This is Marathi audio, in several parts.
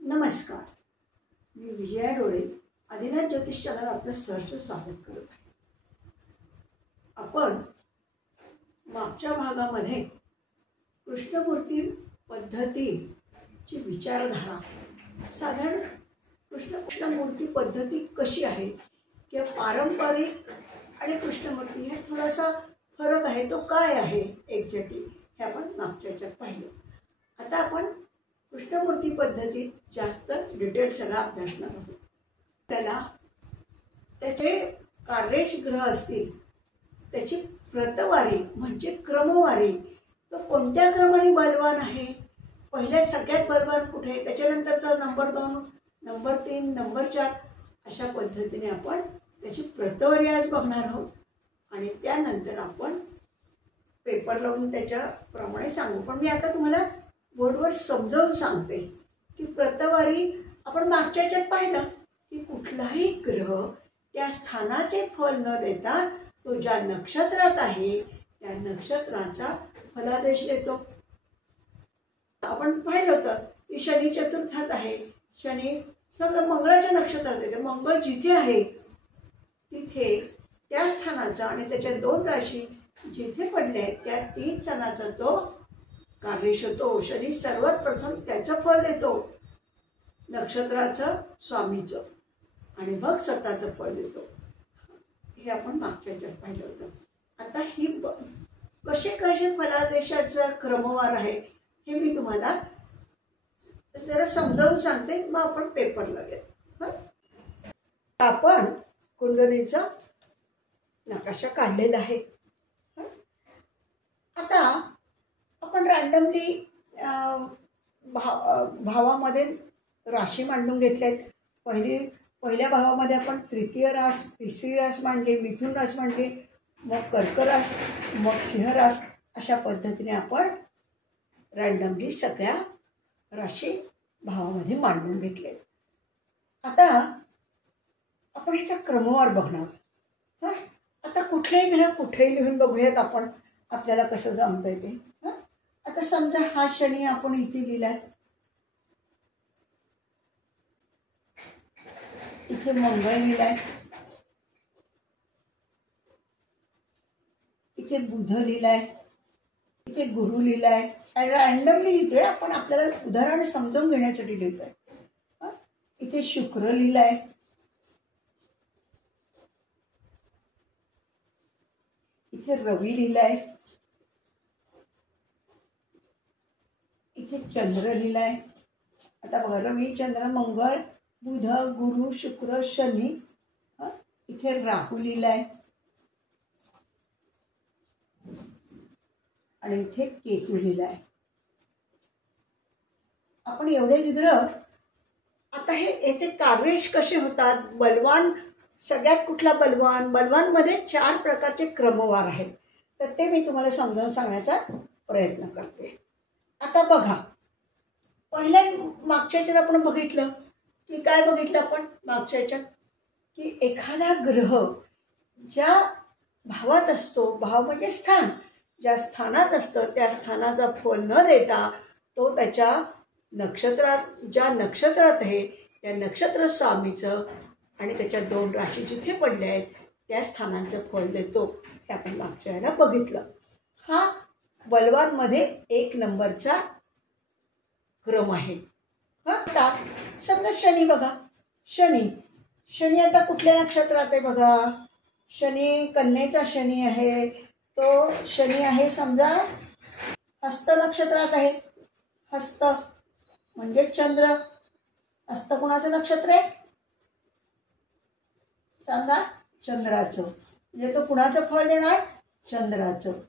नमस्कार, मी विजया डोळे आदिनाथ ज्योतिष चॅनल आपलं सहर्ष स्वागत करत आहे. आपण मागच्या भागामध्ये कृष्णमूर्ती पद्धतीची विचारधारा, साधारण कृष्णमूर्ती पद्धती कशी आहे किंवा पारंपरिक आणि कृष्णमूर्ती हे थोडासा फरक आहे, तो काय आहे एक्झॅक्टली हे आपण मागच्या याच्यात पाहिलं. आता आपण कृष्णमूर्ती पद्धतीत जास्त डिटेल सगळा अभ्यासणार आहोत. त्याला त्याचे कार्येश ग्रह असतील, त्याची प्रतवारी म्हणजे क्रमवारी, तो कोणत्या क्रमाने बलवान आहे, पहिल्या सगळ्यात बलवान कुठे, त्याच्यानंतरचा नंबर 2, नंबर 3, नंबर 4 अशा पद्धतीने आपण त्याची प्रतवारी आज बघणार आहोत. आणि त्यानंतर आपण पेपर लावून त्याच्याप्रमाणे सांगू. पण मी आता तुम्हाला बोर्डवर समजावून सांगते की प्रतवारी आपण मागच्या याच्यात पाहिलं की कुठलाही ग्रह त्या स्थानाचे फल न देता तो ज्या नक्षत्रात आहे त्या नक्षत्राचा फलादेश देतो. आपण पाहिलं होतं की शनी चतुर्थात आहे, शनी समजा मंगळाच्या नक्षत्रात आहे, मंगळ जिथे आहे तिथे त्या स्थानाचा आणि त्याच्या 2 राशी जिथे पडले आहेत त्या 3 स्थानाचा जो कार्येश होतो. शनी सर्वात प्रथम त्याचं फळ देतो, नक्षत्राचं स्वामीचं, आणि मग स्वतःचं फळ देतो. हे आपण मागच्या याच्यात पाहिलं होतं. आता ही कसे कसे फलादेशाचा क्रमवार आहे हे मी तुम्हाला जरा समजावून सांगते, मग आपण पेपरला घेऊ. आपण कुंडलीचा नकाशा काढलेला आहे. आता आपण रँडमली भावामध्ये राशी मांडून घेतल्यात. पहिल्या भावामध्ये आपण तृतीय रास, तिसरी रास मांडली, मिथुन रास मांडली, मग कर्क रास, मग सिंह रास, अशा पद्धतीने आपण रँडमली सगळ्या राशी भावामध्ये मांडून घेतले. आता आपण ह्याचा क्रमवार बघणार. आता कुठलेही ग्रह कुठेही लिहून बघूयात आपण, आपल्याला कसं जमतंय ते. आता समजा हा शनी आपण इथे लिहिलाय, इथे मंगळ लिहिलाय, इथे बुध लिहिलाय, इथे गुरु लिहिलाय. रँडमली लिहितोय आपण, आपल्याला उदाहरण समजून घेण्यासाठी लिहितोय. इथे शुक्र लिहिलाय, इथे रवी लिहिलाय, इथे चंद्र लिहिलाय. आता बघा, रवी, चंद्र, मंगळ, बुध, गुरु, शुक्र, शनी. इथे राहू लिहिलाय आणि इथे केतू लिहिलाय. आपण एवढे ग्रह, आता याचे कार्येश कसे होतात, बलवान सगळ्यात कुठला बलवान, बलवानमध्ये 4 प्रकारचे क्रमवार आहेत. तर ते मी तुम्हाला समजावून सांगण्याचा प्रयत्न करते. आता बघा, पहिल्या मागच्या याच्यात आपण बघितलं की काय बघितलं आपण मागच्या याच्यात, की एखादा ग्रह ज्या भावात असतो, भाव म्हणजे स्थान, ज्या स्थानात असतं त्या स्थानाचा फल न देता तो त्याच्या नक्षत्रात, ज्या नक्षत्रात आहे त्या नक्षत्र स्वामीचं आणि त्याच्या 2 राशी जिथे पडल्या आहेत त्या स्थानांचं फल देतो. हे आपण मागच्या याला बघितलं. हा बलवानमध्ये 1 नंबरचा क्रम आहे. आता समजा शनी बघा, शनी आता कुठल्या नक्षत्रात आहे बघा, शनी कन्येचा शनी आहे. तो शनी आहे समजा हस्त नक्षत्रात आहे. हस्त म्हणजे चंद्र. हस्त कुणाचं नक्षत्र आहे सांगा, चंद्राचं. म्हणजे तो कुणाचं फळ देणार, चंद्राचं.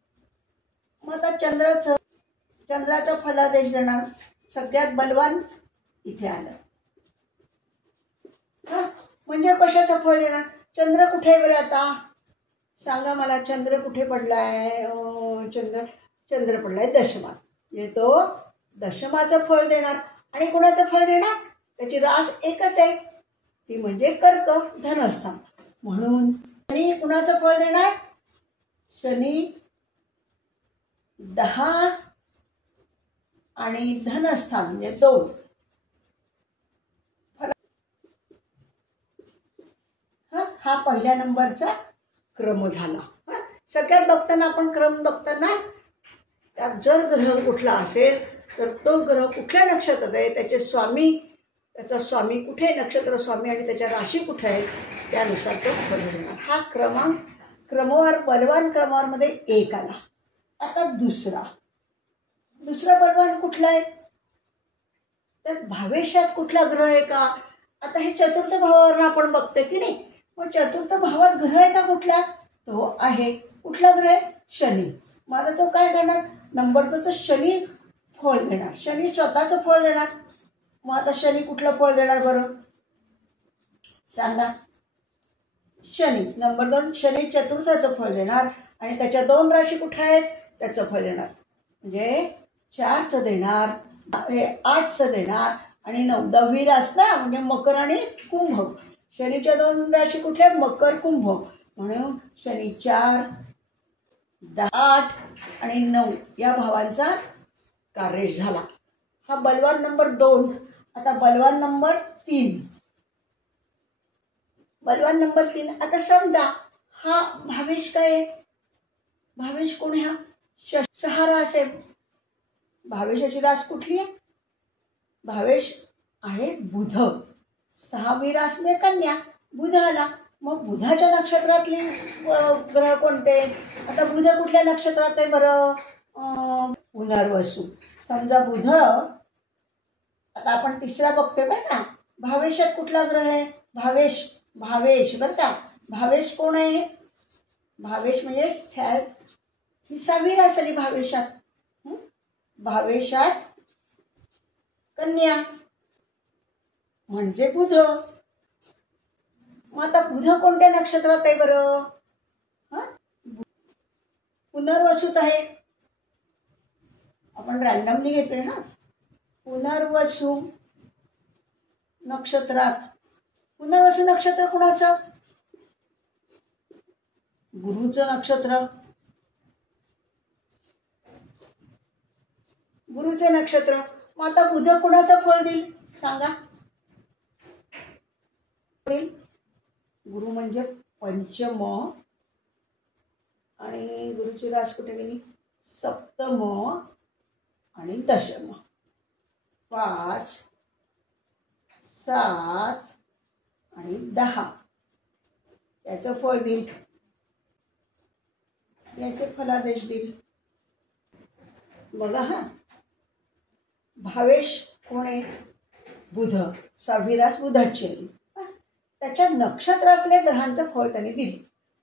मग आता चंद्राचा फलादेश देणार. सगळ्यात बलवान इथे आलं. म्हणजे कशाचं फळ देणार, चंद्र कुठे बरं आता सांगा मला, चंद्र कुठे पडलाय, चंद्र पडलाय दशमात. म्हणजे तो दशमाचं फळ देणार. आणि कुणाचं फळ देणार, त्याची रास एकच आहे, ती म्हणजे कर्क, धनस्थान. म्हणून शनी कुणाचं फळ देणार, शनी 10 आणि धनस्थान म्हणजे 2, हा पहिल्या नंबरचा क्रम झाला. सगळ्यात बघताना आपण क्रम बघताना त्यात जर ग्रह कुठला असेल तर तो ग्रह कुठल्या नक्षत्रात आहे, त्याचे स्वामी, त्याचा स्वामी कुठे, नक्षत्र स्वामी आणि त्याच्या राशी कुठे आहे त्यानुसार तो फल देणार. हा क्रमवार बलवान क्रमवारमध्ये 1 आला. आता दुसरा बलवान कुठला आहे तर भावेशात कुठला ग्रह आहे का. आता हे चतुर्थ भावावरून आपण बघतोय की नाही. मग चतुर्थ भावात ग्रह आहे का कुठला, तो आहे. कुठला ग्रह आहे, शनी. मग आता तो काय करणार, नंबर 2चं शनी फळ देणार. शनी स्वतःचं फळ देणार. मग आता शनी कुठलं फळ देणार बरं सांगा. शनी नंबर 2 शनी चतुर्थाचं फळ देणार आणि त्याच्या 2 राशी कुठे आहेत त्याचं फळ देणार. म्हणजे 4चं देणार, 8चं देणार आणि 9 10वी रास ना, म्हणजे मकर आणि कुंभ. शनीच्या 2 राशी कुठल्या, मकर कुंभ. म्हणून शनी 4 10 8 आणि 9 या भावांचा कार्य झाला. हा बलवान नंबर 2. आता बलवान नंबर 3. बलवान नंबर 3. आता समजा हा भावेश काय आहे, भावेश कोण आहे, हा 6 रास आहे. भावेशाची रास कुठली आहे, भावेश आहे बुध. 6वी रास म्हणजे कन्या, बुध आला. मग बुधाच्या नक्षत्रातले ग्रह कोणते, आता बुध कुठल्या नक्षत्रात आहे बरं, पुनर्वसू. समजा बुध, आता आपण तिसरा बघतोय बरं का. भावेशात कुठला ग्रह आहे, भावेश बरं का. भावेश कोण आहे, भावेश म्हणजे ही 6वी रास आली भावेशात. भावेशात कन्या म्हणजे बुध. मग आता बुध कोणत्या नक्षत्रात आहे बरं, पुनर्वसूत आहे. आपण रॅन्डमली घेतोय पुनर्वसू नक्षत्रात. पुनर्वसू नक्षत्र कोणाचं, गुरुचं नक्षत्र. गुरुचं नक्षत्र. मग आता बुध कोणाचं फळ देईल सांगा. गुरु म्हणजे पंचम आणि गुरुची रास कुठे गेली, सप्तम आणि दशम. 5 7 आणि 10 याचं फळ देईल, याचे फलादेश देईल. बघा भावेश कोण आहे, बुध. 6वी रास बुधाची आली. त्याच्या नक्षत्रातल्या ग्रहांचं फळ त्याने दिले.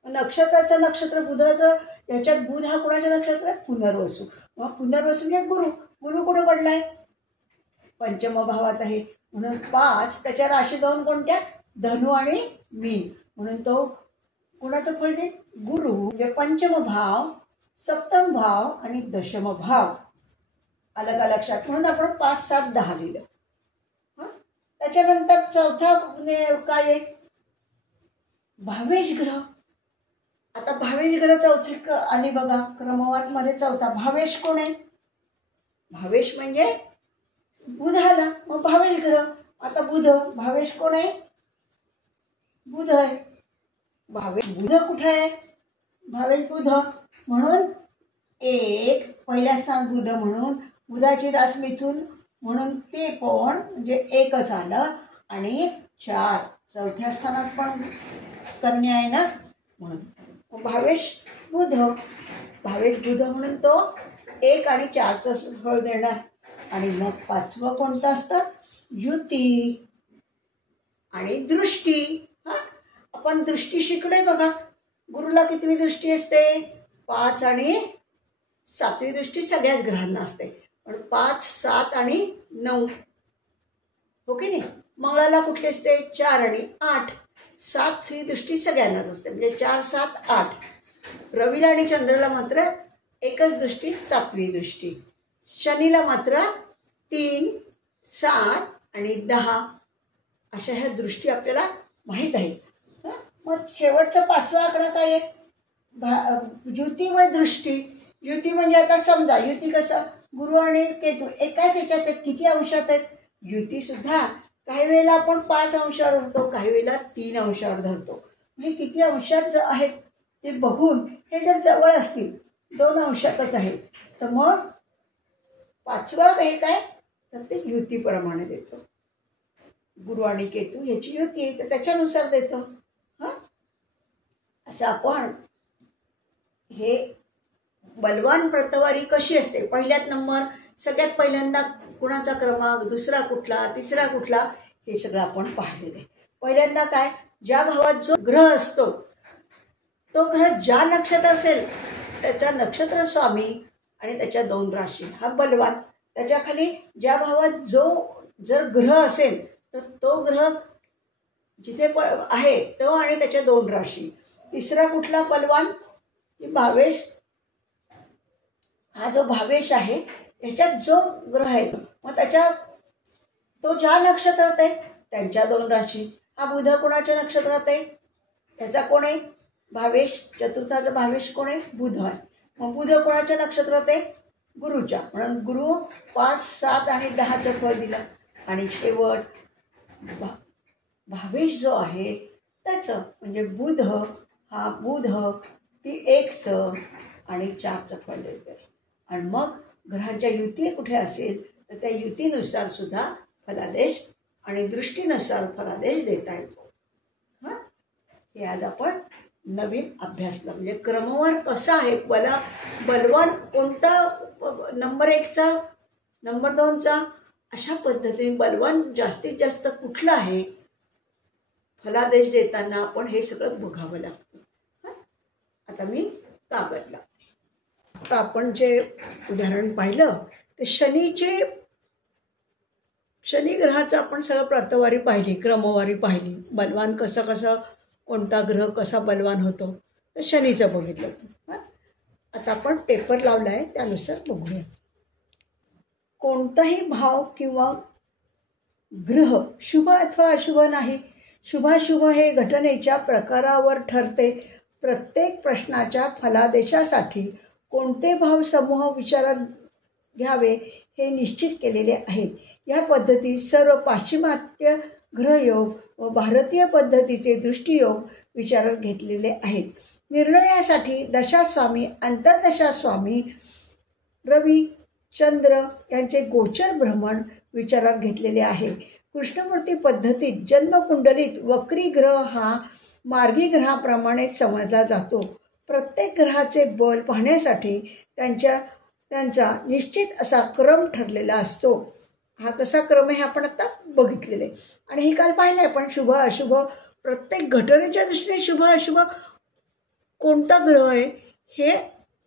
नक्षत्राचं नक्षत्र बुधाचं, याच्यात बुध हा कोणाच्या नक्षत्रात, पुनर्वसू. मग पुनर्वसू म्हणजे गुरु कुठं पडलाय, पंचम भावात आहे. म्हणून 5 त्याच्या राशी जाऊन कोणत्या, धनु आणि मीन. म्हणून तो कुणाचं फळ देईल, गुरु म्हणजे पंचम भाव, सप्तम भाव आणि दशम भाव. आलं का लक्षात. म्हणून आपण 5 7 10 लिहिलं. त्याच्यानंतर चौथा काय आहे, भावेश ग्रह. आता भावेश ग्रह चौथी आणि बघा क्रमवार मध्ये चौथा. भावेश कोण आहे, भावेश म्हणजे बुध आला. मग भावेश ग्रह. आता बुध, भावेश कोण आहे, बुध आहे. भावेश बुध कुठे आहे, भावेश बुध. म्हणून 1 पहिल्या स्थान बुध, म्हणून बुधाची रास मिथुन, म्हणून ते पण म्हणजे 1च आलं. आणि 4 चौथ्या स्थानात पण कन्या आहे ना, म्हणून भावेश बुध. भावेश बुध म्हणून तो 1 आणि 4चं फळ देणार. आणि मग 5वं कोणतं असतं, युती आणि दृष्टी. आपण दृष्टी शिकलोय बघा. गुरुला कितवी दृष्टी असते, 5 आणि 7वी दृष्टी सगळ्याच ग्रहांना असते. पण 5 7 आणि 9 हो की नाही. मंगळाला कुठली असते, 4 आणि 8. 7वी दृष्टी सगळ्यांनाच असते, म्हणजे 4 7 8. रवीला आणि चंद्राला मात्र एकच दृष्टी, 7वी दृष्टी. शनीला मात्र 3 7 आणि 10 अशा ह्या दृष्टी आपल्याला माहीत आहेत. मग शेवटचा 5वा आकडा काय आहे, युती व दृष्टी. युती म्हणजे आता समजा युती कसं, गुरु आणि केतू एकाच ह्याच्यात आहेत, किती अंशात आहेत. युती सुद्धा काही वेळेला आपण 5 अंशावर धरतो, काही वेळेला 3 अंशावर धरतो. हे किती अंशात आहेत ते बघून, हे जर जवळ असतील 2 अंशातच आहेत, तर मग 5वा हे काय, तर ते युतीप्रमाणे देतो. गुरु आणि केतू याची युती आहे, तर त्याच्यानुसार देतो. हां, असं आपण हे बलवान प्रतवारी कशी असते, पहिल्यात नंबर, सगळ्यात पहिल्यांदा कुणाचा क्रमांक, दुसरा कुठला, तिसरा कुठला, हे सगळं आपण पाहिलेलं आहे. पहिल्यांदा काय, ज्या भावात जो ग्रह असतो तो ग्रह ज्या नक्षत्र असेल त्याचा नक्षत्र स्वामी आणि त्याच्या 2 राशी हा बलवान. त्याच्या खाली ज्या भावात जो जर ग्रह असेल तर तो ग्रह जिथे पण आहे तो आणि त्याच्या 2 राशी. तिसरा कुठला बलवान, की भावेश. हा जो भावेश आहे त्याच्यात जो ग्रह आहे मग त्याच्या तो ज्या नक्षत्रात आहे त्यांच्या 2 राशी. हा बुध कोणाच्या नक्षत्रात आहे, त्याचा कोण आहे, भावेश. चतुर्थाचा भावेश कोण आहे, बुध आहे. मग बुध कोणाच्या नक्षत्रात आहे, गुरुच्या. म्हणून गुरु 5, 7 आणि 10चं फळ दिलं. आणि शेवट भावेश जो आहे त्याचं म्हणजे बुध, हा बुध ती 1 आणि 4चं फळ देते. आणि मग ग्रहांच्या युती कुठे असेल तर त्या युतीनुसार सुद्धा फलादेश आणि दृष्टीनुसार फलादेश देता येतो. हां, हे आज आपण नवीन अभ्यासलं. म्हणजे क्रमवार कसा आहे, बलवान कोणता, नंबर 1चा, नंबर 2चा, अशा पद्धतीने बलवान जास्तीत जास्त कुठला आहे फलादेश देताना आपण हे सगळं बघावं लागतं. आता मी कागद लावते. आता आपण जे उदाहरण पाहिलं ते शनी ग्रहाचं आपण सगळं प्रतवारी पाहिली, क्रमवारी पाहिली. बलवान कसं कोणता ग्रह कसा बलवान होतो तर शनीचं बघितलं. आता आपण पेपर लावला आहे त्यानुसार बघूया. कोणताही भाव किंवा ग्रह शुभ अथवा अशुभ नाही. शुभाशुभ हे घटनेच्या प्रकारावर ठरते. प्रत्येक प्रश्नाच्या फलादेशासाठी कोणते भाव समूह विचारात घ्यावे हे निश्चित केलेले आहेत. या पद्धतीत सर्व पाश्चिमात्य ग्रहयोग व भारतीय पद्धतीचे दृष्टियोग विचारात घेतलेले आहेत. निर्णयासाठी दशास्वामी, अंतर्दशास्वामी, रवी, चंद्र यांचे गोचर भ्रमण विचारात घेतलेले आहे. कृष्णमूर्ती पद्धतीत जन्मकुंडलीत वक्री ग्रह हा मार्गी ग्रहाप्रमाणे समजला जातो. प्रत्येक ग्रहाचे बल पाहण्यासाठी त्यांचा निश्चित असा क्रम ठरलेला असतो. हा कसा क्रम आहे आपण आता बघितलेले आणि हे काल पाहिलं आहे आपण. शुभ अशुभ प्रत्येक घटनेच्या दृष्टीने शुभ अशुभ कोणता ग्रह आहे हे,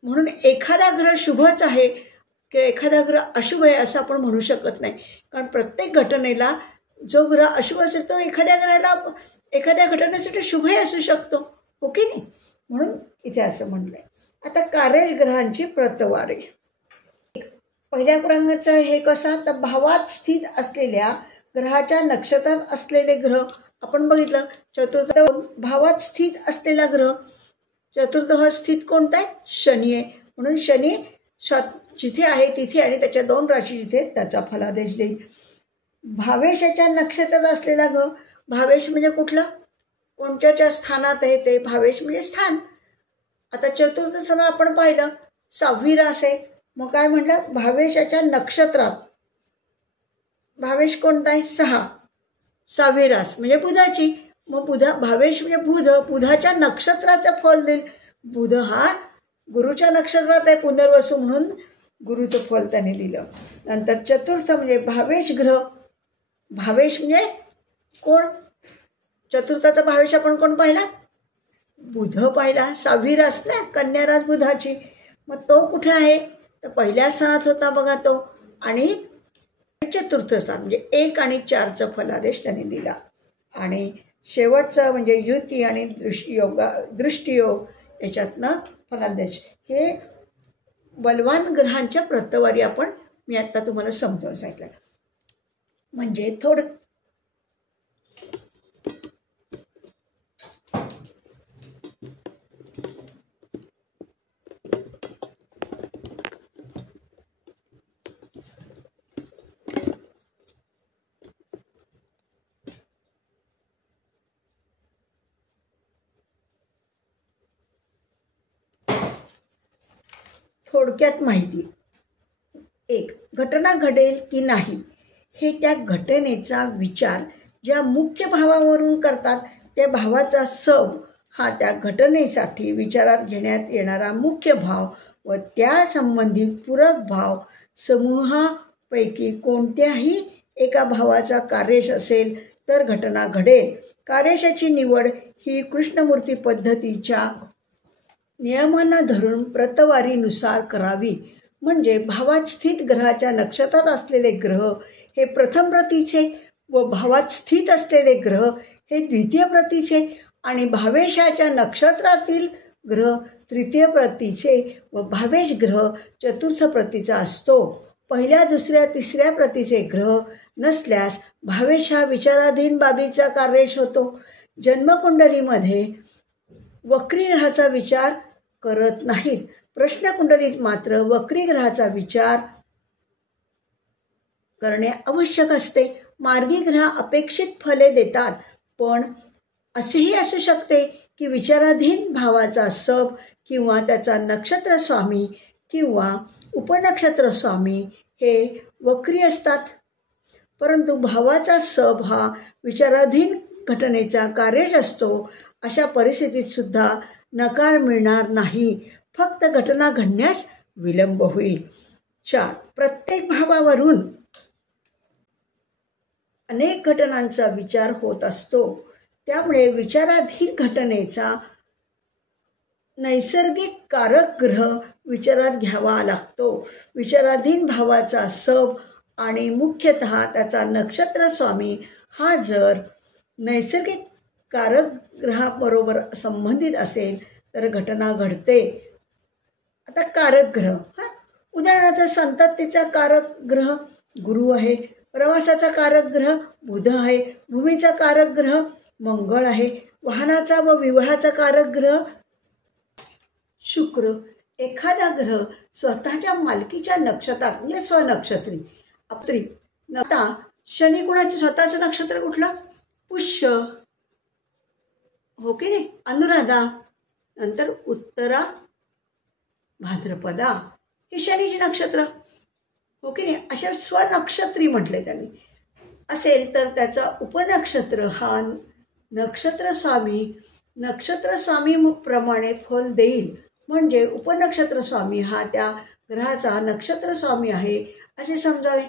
म्हणून एखादा ग्रह शुभच आहे किंवा एखादा ग्रह अशुभ आहे असं आपण म्हणू शकत नाही. कारण प्रत्येक घटनेला जो ग्रह अशुभ असेल तो एखाद्या घटनेसाठी शुभही असू शकतो, हो की नाही. म्हणून इथे असं म्हणलं आहे. आता कार्य ग्रहांची प्रतवारी. पहिल्या क्रमांकाचं हे कसा, तर भावात स्थित असलेल्या ग्रहाच्या नक्षत्रात असलेले ग्रह आपण बघितलं. चतुर्थ भावात स्थित असलेला ग्रह, चतुर्थ भाव स्थित कोणता आहे, शनी आहे. म्हणून शनी जिथे आहे तिथे आणि त्याच्या 2 राशी जिथे त्याचा फलादेश देईल. भावेशाच्या नक्षत्रात असलेला ग्रह, भावेश म्हणजे कुठलं, कोणत्याच्या स्थानात आहे ते, भावेश म्हणजे स्थान. आता चतुर्थ स्थान आपण पाहिलं 6वी रास आहे. मग काय म्हटलं, भावेशाच्या नक्षत्रात, भावेश कोणता आहे 6वी रास म्हणजे बुधाची. मग भावेश म्हणजे बुधाच्या नक्षत्राचं फल देईल. बुध हा गुरुच्या नक्षत्रात आहे पुनर्वसू, म्हणून गुरुचं फल त्याने दिलं. नंतर चतुर्थ म्हणजे भावेश ग्रह, भावेश म्हणजे कोण, चतुर्थाचा भावेश आपण कोण पाहिला, बुध पाहिला. 6वी रास ना, कन्या रास बुधाची. मग तो कुठे आहे तर पहिल्या स्थानात होता बघा तो. आणि चतुर्थ स्थान म्हणजे 1 आणि 4चं फलादेश त्याने दिला. आणि शेवटचं म्हणजे युती आणि दृष्टियोग याच्यातनं फलादेश. हे बलवान ग्रहांच्या प्रतवारी मी आता तुम्हाला समजावून सांगितलं. म्हणजे थोडं थोडक्यात माहिती. 1. घटना घडेल की नाही हे त्या घटनेचा विचार ज्या मुख्य भावावरून करतात त्या भावाचा सब हा त्या घटनेसाठी विचारात घेण्यात येणारा मुख्य भाव व त्या संबंधित पूरक भाव समूहापैकी कोणत्याही एका भावाचा कार्यश असेल तर घटना घडेल. कार्यशाची निवड ही कृष्णमूर्ती पद्धतीच्या नियमांना धरून प्रतवारीनुसार करावी. म्हणजे भावात स्थित ग्रहाच्या नक्षत्रात असलेले ग्रह हे प्रथम प्रतीचे व भावात स्थित असलेले ग्रह हे द्वितीय प्रतीचे आणि भावेशाच्या नक्षत्रातील ग्रह तृतीय प्रतीचे व भावेश ग्रह चतुर्थ प्रतीचा असतो. पहिल्या दुसऱ्या तिसऱ्या प्रतीचे ग्रह नसल्यास भावेश हा विचाराधीन बाबीचा कार्यश होतो. जन्मकुंडलीमध्ये वक्री ग्रहाचा विचार करत नाहीत. प्रश्नकुंडलीत मात्र वक्री ग्रहाचा विचार करणे आवश्यक असते. मार्गी ग्रह अपेक्षित फले देतात, पण असेही असू शकते की विचाराधीन भावाचा सब किंवा त्याचा नक्षत्र स्वामी किंवा उपनक्षत्र स्वामी हे वक्री असतात, परंतु भावाचा सब हा विचाराधीन घटनेचा कार्यश असतो. अशा परिस्थितीत सुद्धा नकार मिळणार नाही, फक्त घटना घडण्यास विलंब होईल. 4. प्रत्येक भावावरून अनेक घटनांचा विचार होत असतो, त्यामुळे विचाराधीन घटनेचा नैसर्गिक कारक ग्रह विचारात घ्यावा लागतो. विचाराधीन भावाचा सब आणि मुख्यतः त्याचा नक्षत्र स्वामी हा जर नैसर्गिक कारक ग्रहाबरोबर संबंधित असेल तर घटना घडते. आता कारक ग्रह उदाहरणार्थ संततीचा कारक ग्रह गुरु आहे, प्रवासाचा कारक ग्रह बुध आहे, भूमीचा कारक ग्रह मंगळ आहे, वाहनाचा व विवाहाचा कारक ग्रह शुक्र. एखादा ग्रह स्वतःच्या मालकीच्या नक्षत्रात म्हणजे स्वनक्षत्री आपत्री. आता शनी कुणाचे स्वतःचं नक्षत्र कुठलं? पुष्य, हो की नाही? अनुराधा, नंतर उत्तरा भाद्रपदा हे शनीचे नक्षत्र, हो की नाही? अशा स्वनक्षत्री म्हटले त्यांनी. असेल तर त्याचा उपनक्षत्र हा नक्षत्र स्वामी प्रमाणे फल देईल. म्हणजे उपनक्षत्र स्वामी हा त्या ग्रहाचा नक्षत्र स्वामी आहे असे समजावे.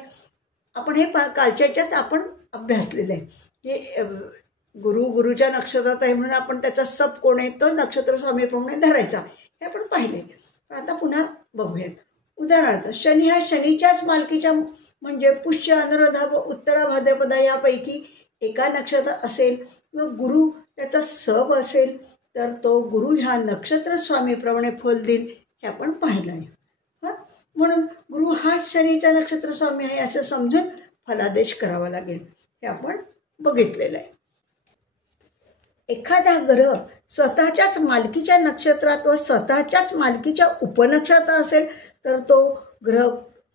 आपण हे कालच्या याच्यात आपण अभ्यासलेलं आहे. हे गुरुच्या नक्षत्रात आहे म्हणून आपण त्याचा सब कोण आहे तो नक्षत्र स्वामीप्रमाणे धरायचा, हे आपण पाहिले. पण आता पुन्हा बघूयात. उदाहरणार्थ शनी हा शनीच्याच मालकीच्या म्हणजे पुष्य, अनुराधा व उत्तरा भाद्रपदा यापैकी एका नक्षत्रात असेल व गुरु त्याचा सब असेल तर तो गुरु ह्या नक्षत्र स्वामीप्रमाणे फल देईल, हे आपण पाहिलं आहे. म्हणून गुरु हाच शनीचा नक्षत्र स्वामी आहे असं समजून फलादेश करावा लागेल, हे आपण बघितलेलं आहे. एखादा ग्रह स्वतःच्याच मालकीच्या नक्षत्रात व स्वतःच्याच मालकीच्या उपनक्षत्रात असेल तर तो ग्रह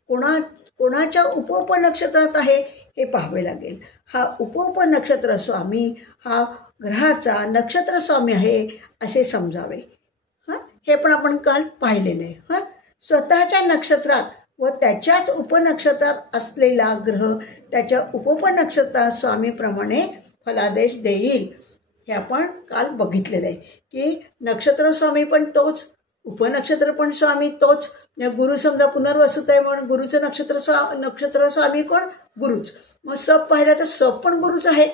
कोणाच्या उपनक्षत्रात आहे हे पाहावे लागेल. हा उपनक्षत्र स्वामी हा ग्रहाचा नक्षत्र स्वामी आहे असे समजावे. हे पण आपण काल पाहिलेलं आहे. स्वतःच्या नक्षत्रात व त्याच्याच उपनक्षत्रात असलेला ग्रह त्याच्या उपनक्षत्रात स्वामीप्रमाणे फलादेश देईल, हे आपण काल बघितलेलं आहे की नक्षत्र स्वामी पण तोच, उपनक्षत्र पण स्वामी तोच. गुरु समजा पुनर्वसूत आहे म्हणून गुरुचं नक्षत्र स्वामी कोण? गुरुच. मग सब पाहिलं तर सब पण गुरुच आहे.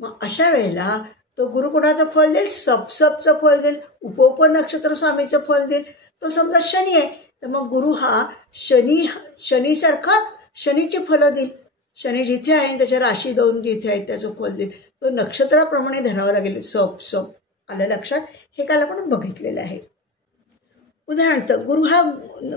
मग अशा वेळेला तो गुरु कोणाचं फल देईल? सबचं फल देईल, उपनक्षत्र स्वामीचं फल देईल. तो समजा शनी आहे तर मग गुरु हा शनीसारखा शनीची फलं देईल. शनी जिथे आहे त्याच्या राशी 2 जिथे आहेत त्याचं फल देईल. तो नक्षत्राप्रमाणे धरावा लागेल. सब आलं लक्षात? हे काल आपण बघितलेलं आहे. उदाहरणार्थ गुरु हा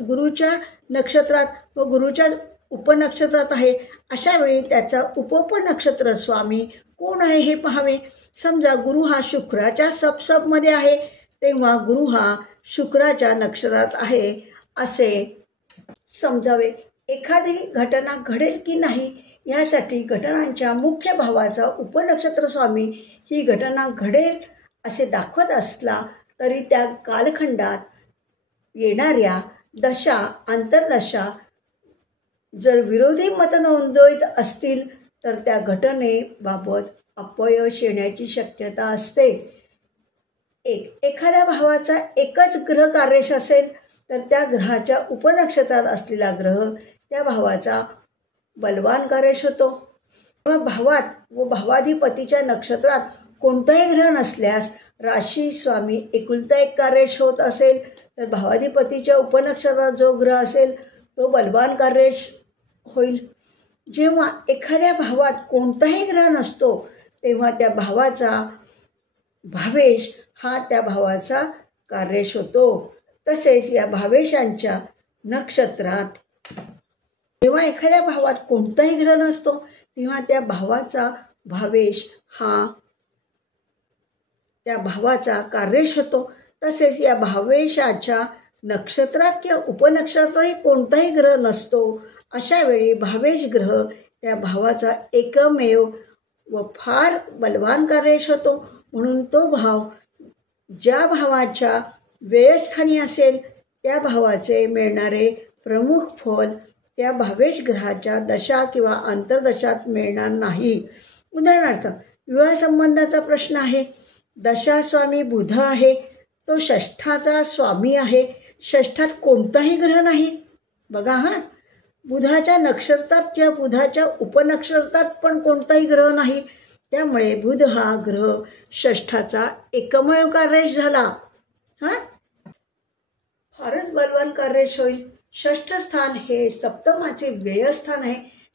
गुरुच्या नक्षत्रात व गुरुच्या उपनक्षत्रात आहे. अशा वेळी त्याचा उपनक्षत्र स्वामी कोण आहे हे पाहावे. समजा गुरु हा शुक्राच्या सबमध्ये आहे तेव्हा गुरु हा शुक्राच्या नक्षत्रात आहे असे समजावे. एखादी घटना घडेल की नाही यासाठी घटनांच्या मुख्य भावाचा उपनक्षत्र स्वामी ही घटना घडेल असे दाखवत असला तरी त्या कालखंडात येणाऱ्या दशा अंतर्दशा जर विरोधी मत नोंदवित असतील तर त्या घटनेबाबत अपयश येण्याची शक्यता असते. एखाद्या भावाचा एकच ग्रह कार्यश असेल तर त्या ग्रहाच्या उपनक्षत्रात असलेला ग्रह त्या भावाचा बलवान कार्यश होतो. किंवा भावात व भावाधिपतीच्या नक्षत्रात कोणताही ग्रह नसल्यास राशी स्वामी एकुलता एक कार्यश होत असेल तर भावाधिपतीच्या उपनक्षत्रात जो ग्रह असेल तो बलवान कार्यश होईल. जेव्हा एखाद्या भावात कोणताही ग्रह नसतो तेव्हा त्या भावाचा भावेश हा त्या भावाचा कार्यश होतो. तसेच या भावेशांच्या नक्षत्रात जेव्हा एखाद्या भावात कोणताही ग्रह नसतो तेव्हा त्या भावाचा भावेश हा त्या भावाचा कार्यश होतो. तसेच या भावेशाच्या नक्षत्रात किंवा उपनक्षत्रातही कोणताही ग्रह नसतो अशा वेळी भावेश ग्रह त्या भावाचा एकमेव व फार बलवान कार्यश होतो. म्हणून तो भाव ज्या भावाच्या व्ययस्थानी असेल त्या भावाचे मिळणारे प्रमुख फल त्या भावेश ग्रहाच्या दशा किंवा अंतर्दशात मिळणार नाही. उदाहरणार्थ विवाह संबंधाचा प्रश्न आहे. दशा स्वामी बुध आहे, तो षष्ठाचा स्वामी आहे. षष्ठात कोणताही ग्रह नाही. बघा हां, बुधाच्या नक्षत्रात किंवा बुधाच्या उपनक्षत्रात पण कोणताही ग्रह नाही. त्यामुळे बुध हा ग्रह षष्ठाचा एकमेव कार्यश झाला. हां, फारच बलवान कार्यश होईल. षष्ठ स्थान हे सप्तमाचे व्ययस्थान आहे.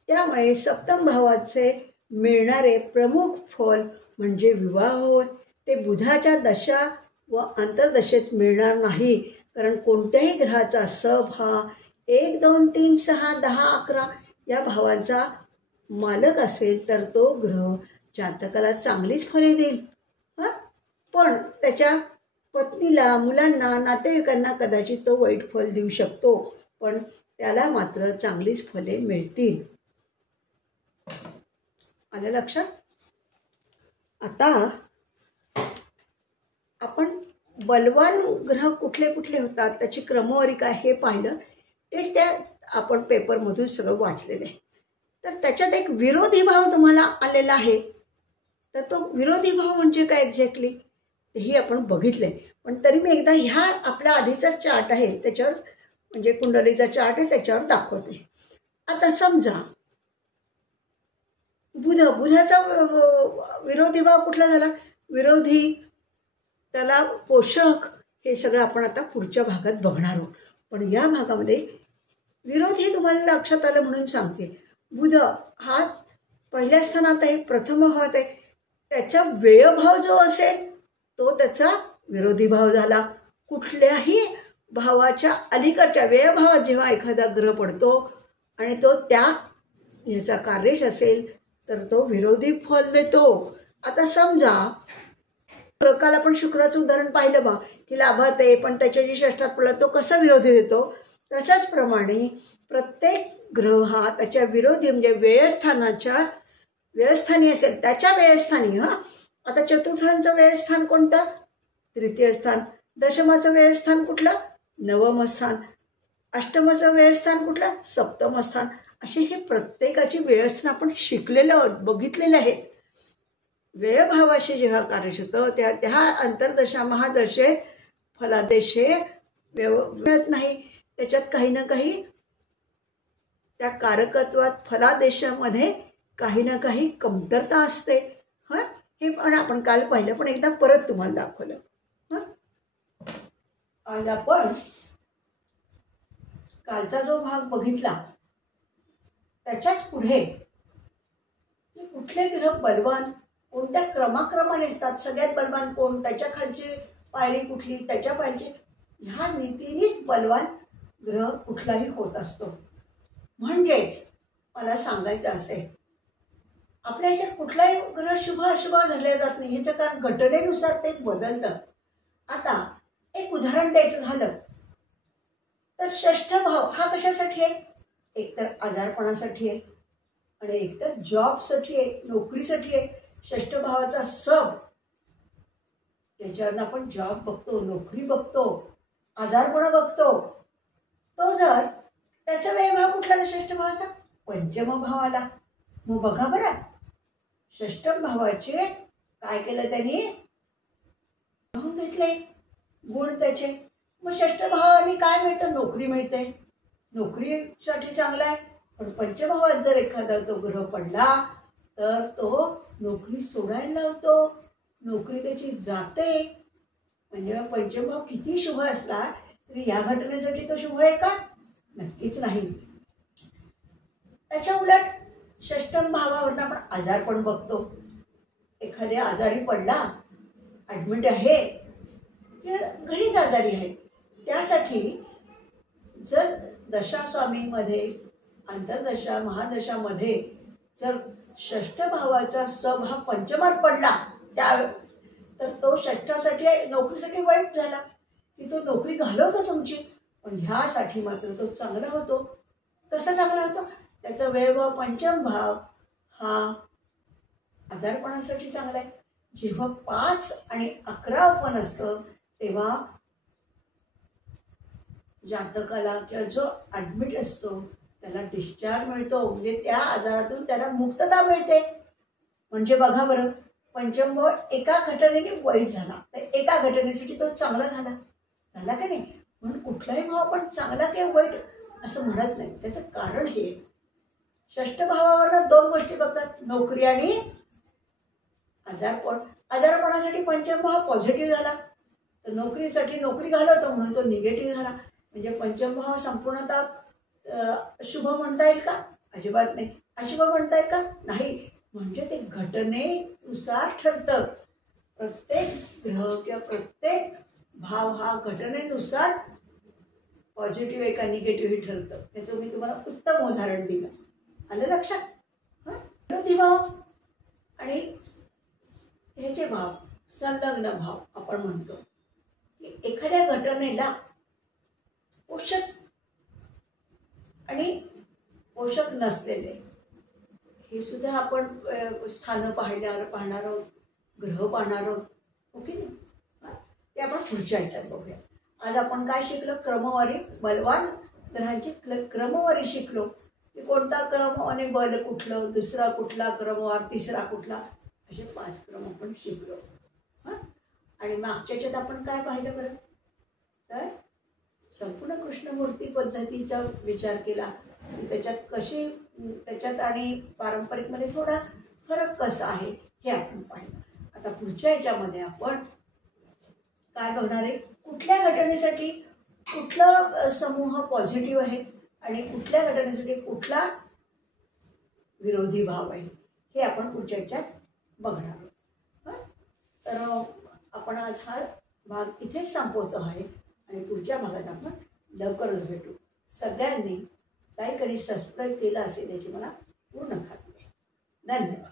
त्यामुळे सप्तम भावाचे मिळणारे प्रमुख फल म्हणजे विवाह होय. ते बुधाच्या दशा व अंतर्दशेत मिळणार नाही. कारण कोणत्याही ग्रहाचा सब हा 1, 2, 3, 6, 10, 11 या भावांचा मालक असेल तर तो ग्रह जातकाला चांगलीच फले देईल. हां, पण त्याच्या पत्नीला, मुलांना, नातेवाईकांना कदाचित तो वाईट फल देऊ शकतो, पण त्याला मात्र चांगलीच फले मिळतील. आलं लक्षात? आता आपण बलवान ग्रह कुठले कुठले होतात त्याची क्रमवारी काय हे पाहिलं. तेच त्या आपण पेपरमधून सगळं वाचलेलं आहे. तर त्याच्यात एक विरोधी भाव तुम्हाला आलेला आहे. तर तो विरोधी भाव म्हणजे काय एक्झॅक्टली तेही आपण बघितलं आहे. पण तरी मी एकदा ह्या आपल्या आधीचा चार्ट आहे त्याच्यावर म्हणजे कुंडलीचा चार्ट आहे त्याच्यावर दाखवते. आता समजा बुधाचा विरोधी भाव कुठला झाला? विरोधी, त्याला पोषक, हे सगळं आपण आता पुढच्या भागात बघणार आहोत. पण या भागामध्ये विरोधी तुम्हाला लक्षात आलं म्हणून सांगते. बुध हा पहिल्या स्थानात आहे, प्रथम भावात आहे. त्याचा व्ययभाव जो असेल तो त्याचा विरोधी भाव झाला. कुठल्याही भावाच्या अलीकडच्या व्ययभावात जेव्हा एखादा ग्रह पडतो आणि तो त्या ह्याचा कार्यश असेल तर तो विरोधी फल देतो. आता समजा काल आपण शुक्राचं उदाहरण पाहिलं बा की लाभात आहे पण त्याच्या जी षष्ठात पडला तो कसा विरोधी देतो. तशाच प्रमाणे प्रत्येक ग्रह हा त्याच्या विरोधी म्हणजे व्ययस्थानी असेल त्याच्या व्ययस्थानी. हां, आता चतुर्थांचं व्ययस्थान कोणतं? तृतीय स्थान. दशमाचं व्ययस्थान कुठलं? नवम स्थान. अष्टमाचं व्ययस्थान कुठलं? सप्तम स्थान. असे हे प्रत्येकाची व्यवस्था आपण शिकलेलो आहोत, बघितलेले आहेत. व्ययभावाशी जेव्हा कार्य होतं त्या अंतर्दशा महादशेत फलादेश हे मिळत नाही. त्याच्यात काही ना काही त्या कारकत्वात फलादेशामध्ये काही ना काही कमतरता असते. हां, हे पण आपण काल पाहिलं पण एकदा परत तुम्हाला दाखवलं. हां, आज आपण कालचा जो भाग बघितला त्याच्याच पुढे कुठले ग्रह बलवान, कोणत्या क्रमाक्रमाने असतात, सगळ्यात बलवान कोण, त्याच्या खालची पायरी कुठली, त्याच्या पायरीची, ह्या रीतीनेच बलवान ग्रह कुठलाही होत असतो. म्हणजेच मला सांगायचं असेल आपल्या ह्याच्यात कुठलाही ग्रह शुभ अशुभ धरले जात नाही. ह्याचं कारण घटनेनुसार ते बदलतं. आता एक उदाहरण द्यायचं झालं तर षष्ठ भाव हा कशासाठी आहे? एकतर आजारपणासाठी आहे आणि एकतर जॉबसाठी आहे, नोकरीसाठी आहे. षष्ठ भावाचा सब त्याच्यावरून आपण जॉब बघतो, नोकरी बघतो, आजारपणा बघतो. तो जर त्याचा व्ययभाव कुठला षष्ठ भावाचा? पंचम भावाला. मग बघा बरं, षष्टम भावाचे काय केलं त्यांनी? घेऊन घेतले गुण त्याचे. मग षष्ठ भावाने काय मिळतं? नोकरी मिळते. नोकरीसाठी चांगला आहे. पण पंचभावात जर एखादा तो ग्रह पडला तर तो नोकरी सोडायला लावतो, नोकरी त्याची जाते. म्हणजे पंचमभाव किती शुभ असला तरी या घटनेसाठी तो शुभ आहे का? नक्कीच नाही. त्याच्या उलट षष्टम भावावरून आपण आजार पण बघतो. एखाद्या आजारी पडला, ॲडमिट आहे, घरीच आजारी आहे, त्यासाठी जर दशास्वामीमध्ये, अंतर्दशा महादशामध्ये जर षष्ठ भावाचा सभाव पंचमात पडला त्या तर तो षष्ठासाठी नोकरीसाठी वाईट झाला की तो नोकरी घालवतो तुमची. पण ह्यासाठी मात्र तो चांगला होतो. कसा चांगला होतो? त्याचा वैभव पंचम भाव हा आजारपणासाठी चांगला आहे. जेव्हा 5 आणि 11 पण असतं तेव्हा जातकाला किंवा जो ॲडमिट असतो त्याला डिस्चार्ज मिळतो. म्हणजे त्या आजारातून त्याला मुक्तता मिळते. म्हणजे बघा बरं, पंचम भाव एका घटनेने वाईट झाला तर एका घटनेसाठी तो चांगला झाला का नाही? म्हणून कुठलाही भाव आपण चांगला किंवा वाईट असं म्हणत नाही. त्याचं कारण हे षष्ठ भावावरनं 2 गोष्टी बघतात, नोकरी आणि आजारपण. आजारपणासाठी पंचम भाव पॉझिटिव्ह झाला तर नोकरीसाठी नोकरी घालवतो म्हणून तो निगेटिव्ह झाला. म्हणजे पंचम भाव संपूर्णतः शुभ म्हणता येईल का? अजिबात नाही. अशुभ म्हणता येईल का? नाही. म्हणजे ते घटनेनुसार ठरतं. प्रत्येक ग्रह किंवा प्रत्येक भाव हा घटनेनुसार पॉझिटिव्ह आहे का निगेटिव्ह ठरतं. त्याचं मी तुम्हाला उत्तम उदाहरण दिलं. आलं लक्षात? विरोधी भाव आणि ह्याचे भाव, संलग्न भाव आपण म्हणतो की एखाद्या घटनेला पोषक आणि पोषक नसलेले हे सुद्धा आपण स्थानं पाहणार आहोत, ग्रह पाहणार आहोत. ओके नाही? ते आपण पुढच्या ह्याच्यात बघूया. आज आपण काय शिकलो? क्रमवारी, बलवान ग्रहांची क्रमवारी शिकलो की कोणता क्रम आणि बल कुठलं, दुसरा कुठला क्रमवार, तिसरा कुठला, असे 5 क्रम आपण शिकलो. आणि मागच्या ह्याच्यात आपण काय पाहिलं बरं? तर संपूर्ण कृष्णमूर्ती पद्धतीचा विचार केला. त्याच्यात आणि पारंपरिकमध्ये थोडा फरक कसा आहे हे आपण पाहिलं. आता पुढच्या ह्याच्यामध्ये आपण काय बघणार आहे? कुठल्या घटनेसाठी कुठला समूह पॉझिटिव्ह आहे आणि कुठल्या घटनेसाठी कुठला विरोधी भाव आहे हे आपण पुढच्या ह्याच्यात बघणार आहोत. तर आपण आज हा भाग इथेच संपवतो आहे आणि पुढच्या भागात आपण लवकरच भेटू. सगळ्यांनी लाईक आणि सबस्क्राईब केलं असेल याची मला पूर्ण खात्री आहे. धन्यवाद.